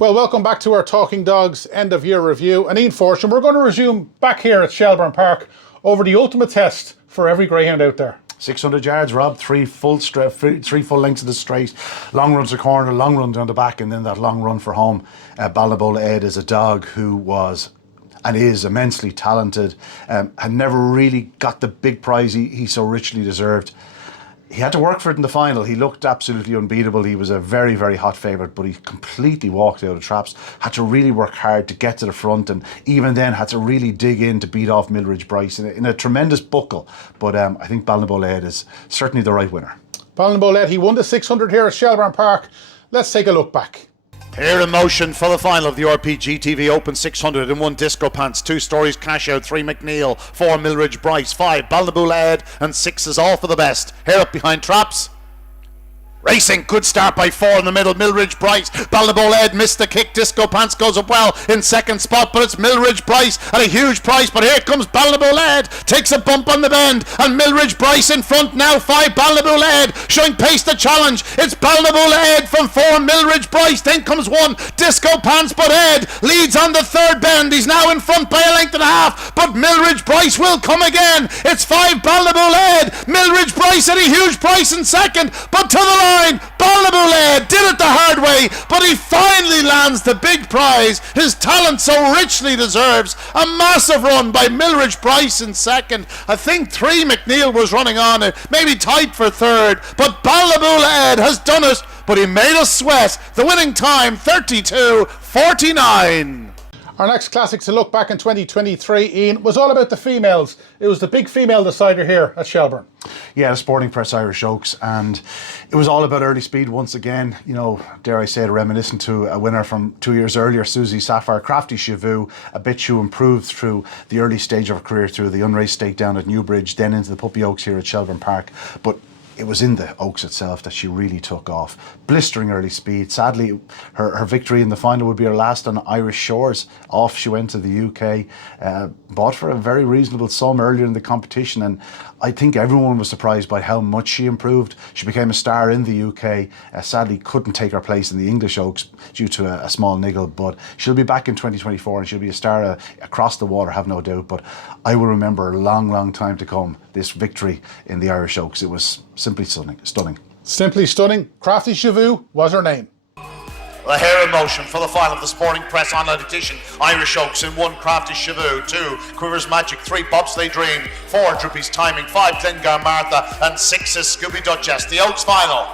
Well, welcome back to our Talking Dogs end of year review. And Ian Fortune, we're going to resume back here at Shelbourne Park over the ultimate test for every greyhound out there. 600 yards, Rob, three full lengths of the straight, long runs to corner, long run down the back, and then that long run for home. Ballinbola Ed is a dog who was and is immensely talented, had never really got the big prize he so richly deserved. He had to work for it in the final. He looked absolutely unbeatable. He was a very, very hot favourite, but he completely walked out of traps. Had to really work hard to get to the front, and even then had to really dig in to beat off Milridge Bryce in a tremendous buckle. But I think Ballinbola Ed is certainly the right winner. Ballinbola Ed, he won the 600 here at Shelbourne Park. Let's take a look back. Here in motion for the final of the RPG TV Open 600 in 1 Disco Pants, 2 Stories Cash Out, 3 McNeil, 4 Milridge Bryce, 5 Ballinbola Ed, and 6 is all for the best. Here up behind traps. Racing, good start by 4 in the middle, Milridge Bryce. Ballinbola Ed missed the kick, Disco Pants goes up well in second spot, but it's Milridge Bryce at a huge price. But here comes Ballinbola Ed, takes a bump on the bend, and Milridge Bryce in front now. 5 Ballinbola Ed showing pace to challenge. It's Ballinbola Ed from 4, Milridge Bryce, then comes 1 Disco Pants, but Ed leads on the third bend. He's now in front by a length and a half, but Milridge Bryce will come again. It's 5 Ballinbola Ed, Milridge Bryce at a huge price in second, but to the line. Ballinbola Ed did it the hard way, but he finally lands the big prize his talent so richly deserves. A massive run by Milridge Bryce in second. I think 3 McNeil was running on it, maybe tied for third, but Ballinbola Ed has done it, but he made us sweat. The winning time 32:49. Our next classic to look back in 2023, Ian, was all about the females. It was the big female decider here at Shelbourne. Yeah, the Sporting Press Irish Oaks, and it was all about early speed once again. You know, dare I say it, reminiscent to a winner from 2 years earlier, Susie Sapphire. Crafty Shivoo, a bitch who improved through the early stage of her career through the unraced stake down at Newbridge, then into the Puppy Oaks here at Shelbourne Park. But it was in the Oaks itself that she really took off. Blistering early speed. Sadly, her victory in the final would be her last on Irish shores. Off she went to the UK, bought for a very reasonable sum earlier in the competition, and I think everyone was surprised by how much she improved. She became a star in the UK. Sadly, couldn't take her place in the English Oaks due to a small niggle, but she'll be back in 2024 and she'll be a star across the water, have no doubt. But I will remember a long, long time to come this victory in the Irish Oaks. It was simply stunning. Simply stunning. Crafty Shivoo was her name. The hair in motion for the final of the Sporting Press online edition. Irish Oaks in 1 Crafty Shivoo, 2 Quivers Magic, 3 Bobsleigh Dream, 4 Droopy's Timing, 5 Glengar Martha, and 6 is Scooby Duchess. The Oaks final.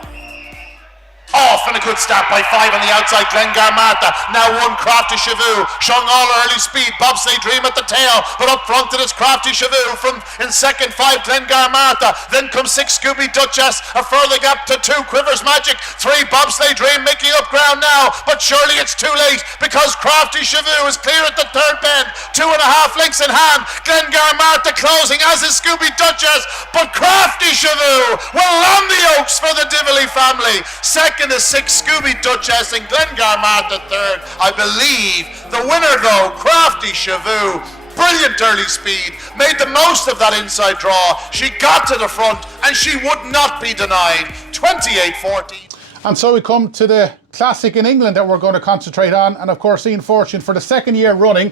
Off and a good start by 5 on the outside, Glengar Martha. Now 1 Crafty Shivoo, showing all early speed. Bobsleigh Dream at the tail, but up front it is Crafty Shivoo. From in second, 5 Glengar Martha. Then comes 6 Scooby Duchess. A further gap to 2 Quivers Magic. 3 Bobsleigh Dream making up ground now, but surely it's too late because Crafty Shivoo is clear at the third bend. 2.5 lengths in hand. Glengar Martha closing, as is Scooby Duchess, but Crafty Shivoo will land the Oaks for the Dively family. Second is 6 Scooby Duchess and Glengar Martha third. I believe the winner though, Crafty Shivoo. Brilliant early speed, made the most of that inside draw. She got to the front and she would not be denied. 28:40. And so we come to the classic in England that we're going to concentrate on. And of course, Ian Fortune, for the second year running,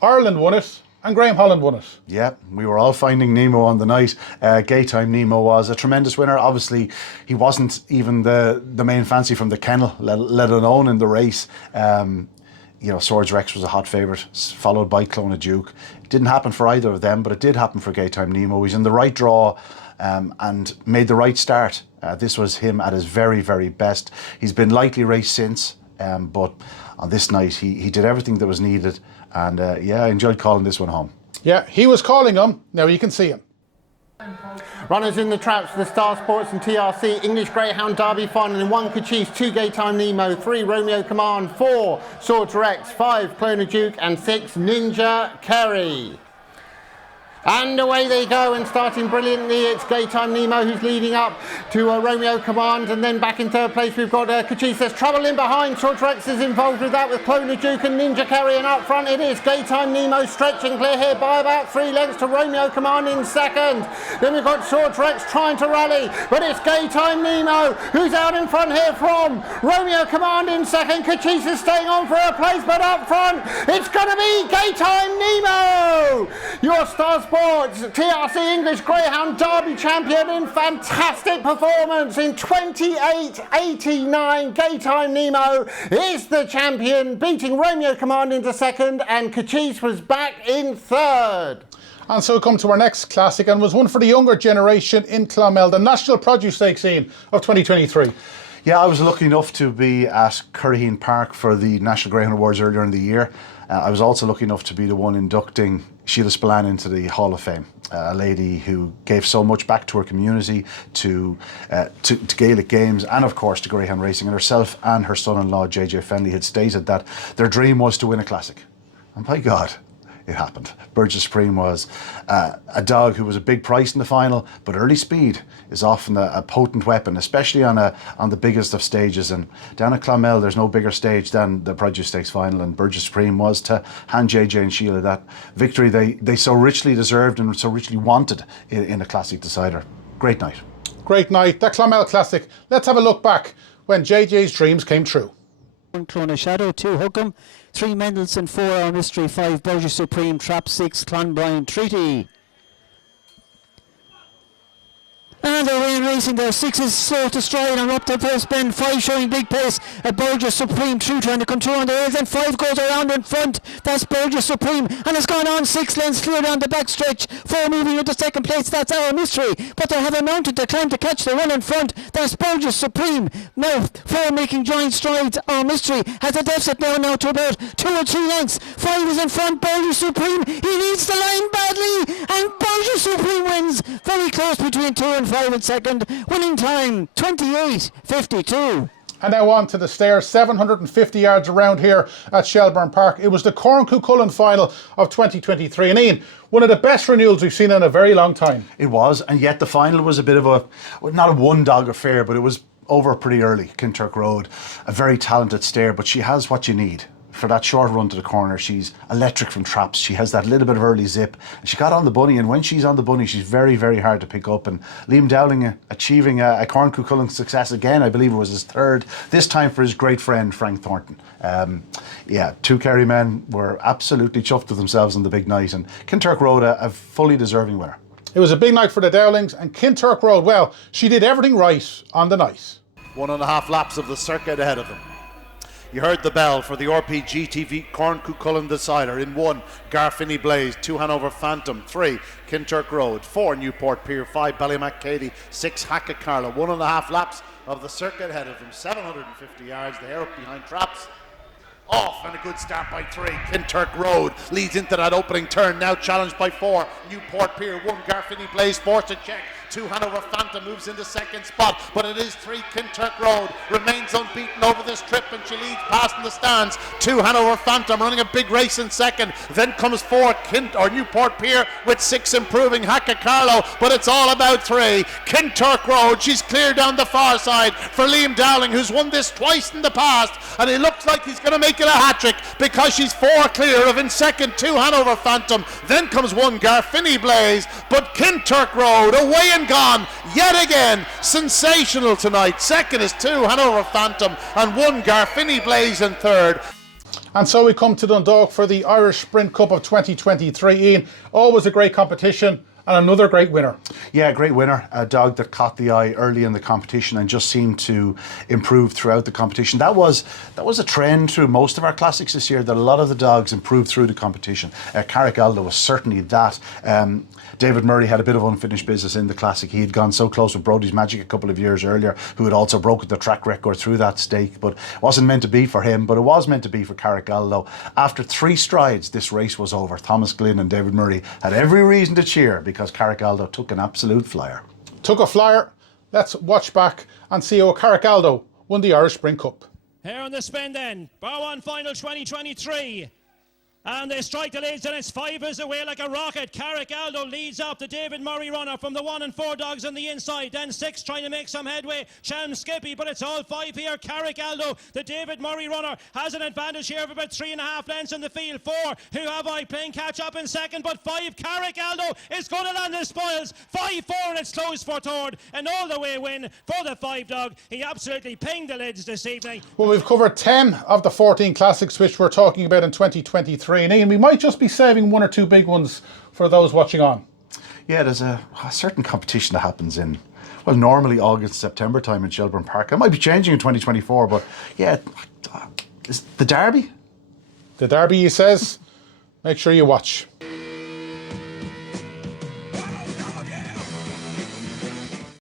Ireland won it. And Graham Holland won it. Yeah, we were all finding Nemo on the night. Gaytime Nemo was a tremendous winner. Obviously, he wasn't even the main fancy from the kennel, let alone in the race. You know, Swords Rex was a hot favourite, followed by Clonmel Duke. It didn't happen for either of them, but it did happen for Gaytime Nemo. He's in the right draw and made the right start. This was him at his very, very best. He's been lightly raced since, but on this night, he did everything that was needed. And yeah, I enjoyed calling this one home. Yeah, he was calling him. Now you can see him. Runners in the traps for the Star Sports and TRC English Greyhound Derby final in 1 Cuchulainn, 2 Gaytime Nemo, 3 Romeo Command, 4 Swords Rex, 5 Clonmel Duke, and 6 Ninja Kerry. And away they go, and starting brilliantly, it's Gaytime Nemo who's leading up to Romeo Command, and then back in third place we've got Cuchulainn. There's trouble in behind. Short Rex is involved with that, with Clonmel Duke and Ninja carrying up front. It is Gaytime Nemo stretching clear here by about 3 lengths to Romeo Command in second. Then we've got Short Rex trying to rally, but it's Gaytime Nemo who's out in front here from Romeo Command in second. Cuchulainn is staying on for a place, but up front it's going to be Gaytime Nemo, your Star Sports TRC English Greyhound Derby champion in fantastic performance in 28.89. Gaytime Nemo is the champion, beating Romeo Command into second, and Cuchulainn was back in third. And so we come to our next classic, and was one for the younger generation in Clonmel, the National Produce Stakes scene of 2023. Yeah, I was lucky enough to be at Curraheen Park for the National Greyhound Awards earlier in the year. I was also lucky enough to be the one inducting Sheila Spillane into the Hall of Fame, a lady who gave so much back to her community, to Gaelic games, and of course to Greyhound Racing. And herself and her son-in-law JJ Fenley had stated that their dream was to win a classic, and by God, it happened. Burgess Supreme was a dog who was a big price in the final, but early speed is often a potent weapon, especially on the biggest of stages. And down at Clonmel, there's no bigger stage than the Produce Stakes final, and Burgess Supreme was to hand JJ and Sheila that victory they so richly deserved and so richly wanted in a classic decider. Great night. Great night, the Clonmel Classic. Let's have a look back when JJ's dreams came true. Clona Shadow, 2 Hookham, 3 Mendelssohn, 4 Our Mystery, 5 Burgess Supreme, Trap 6 Clonbrine Treaty. And they're in racing there. 6 is slow to stride and up to post bend. 5 showing big pace. A Burgess Supreme true trying to control on the rails. And 5 goes around in front. That's Burgess Supreme. And it's gone on 6 lengths clear down the back stretch. 4 moving into second place. That's Our Mystery. But they have mounted the climb to catch the one in front. That's Burgess Supreme. Now 4 making giant strides. Our Mystery has a deficit now to about 2 or 3 lengths. 5 is in front. Burgess Supreme. He needs the line badly. And Burgess Supreme wins. Very close between 2 and 5 in second, winning time 28.52. And now on to the stairs, 750 yards around here at Shelbourne Park. It was the Cornkiln Final of 2023. And Ian, one of the best renewals we've seen in a very long time. It was, and yet the final was a bit of not a one-dog affair, but it was over pretty early. Kinturk Road, a very talented stare, but she has what you need. For that short run to the corner, she's electric from traps. She has that little bit of early zip. And she got on the bunny, and when she's on the bunny, she's very, very hard to pick up. And Liam Dowling achieving a Cornkiln success again. I believe it was his third, this time for his great friend Frank Thornton. 2 Kerry men were absolutely chuffed with themselves on the big night, and Kinturk Road a fully deserving winner. It was a big night for the Dowlings, and Kinturk Road, well, she did everything right on the night. 1.5 laps of the circuit ahead of them. You heard the bell for the RPG TV Cornkiln decider. In 1, Garfinny Blaze, 2, Hanover Phantom, 3, Kinturk Road, 4, Newport Pier, 5, Ballymac Cady, 6, Hackett Carlow. 1.5 laps of the circuit ahead of them, 750 yards. The hair up behind traps. Off, and a good start by 3. Kinturk Road leads into that opening turn, now challenged by 4. Newport Pier, 1, Garfinny Blaze, forced to check. 2, Hanover Phantom moves into second spot, but it is 3, Kinturk Road remains unbeaten over this trip, and she leads past in the stands. 2, Hanover Phantom running a big race in second. Then comes 4, Newport Pier with 6 improving Hackett Carlow, but it's all about 3. Kinturk Road, she's clear down the far side for Liam Dowling, who's won this twice in the past, and it looks like he's going to make it a hat-trick because she's 4 clear of in second 2, Hanover Phantom. Then comes 1, Garfinny Blaze, but Kinturk Road away and gone yet again. Sensational tonight. Second is 2, Hanover Phantom, and 1, Garfinny Blaze in third. And so we come to Dundalk for the Irish Sprint Cup of 2023. Ian, always a great competition. And another great winner. Yeah, great winner. A dog that caught the eye early in the competition and just seemed to improve throughout the competition. That was a trend through most of our classics this year, that a lot of the dogs improved through the competition. Carrick Aldo was certainly that. David Murray had a bit of unfinished business in the classic. He had gone so close with Brody's Magic a couple of years earlier, who had also broken the track record through that stake, but it wasn't meant to be for him, but it was meant to be for Carrick Aldo. After 3 strides, this race was over. Thomas Glynn and David Murray had every reason to cheer, because Carrick Aldo took an absolute flyer. Took a flyer. Let's watch back and see how Carrick Aldo won the Irish Sprint Cup. Here on the spin then, Bar 1 Final 2023. And they strike the leads, and it's 5 is away like a rocket. Carrick Aldo leads up the David Murray runner from the 1 and 4 dogs on the inside. Then 6 trying to make some headway. Sham Skippy, but it's all 5 here. Carrick Aldo, the David Murray runner, has an advantage here of about 3.5 lengths in the field. 4, Who Have I, playing catch up in second, but 5, Carrick Aldo is going to land the spoils. 5-4, and it's close for Tord. An all the way win for the 5 dog. He absolutely pinged the lids this evening. Well, we've covered 10 of the 14 classics which we're talking about in 2023. And Ian, we might just be saving 1 or 2 big ones for those watching on. Yeah, there's a certain competition that happens in, well, normally August, September time in Shelbourne Park. It might be changing in 2024, but yeah, is the Derby? The Derby, he says. Make sure you watch.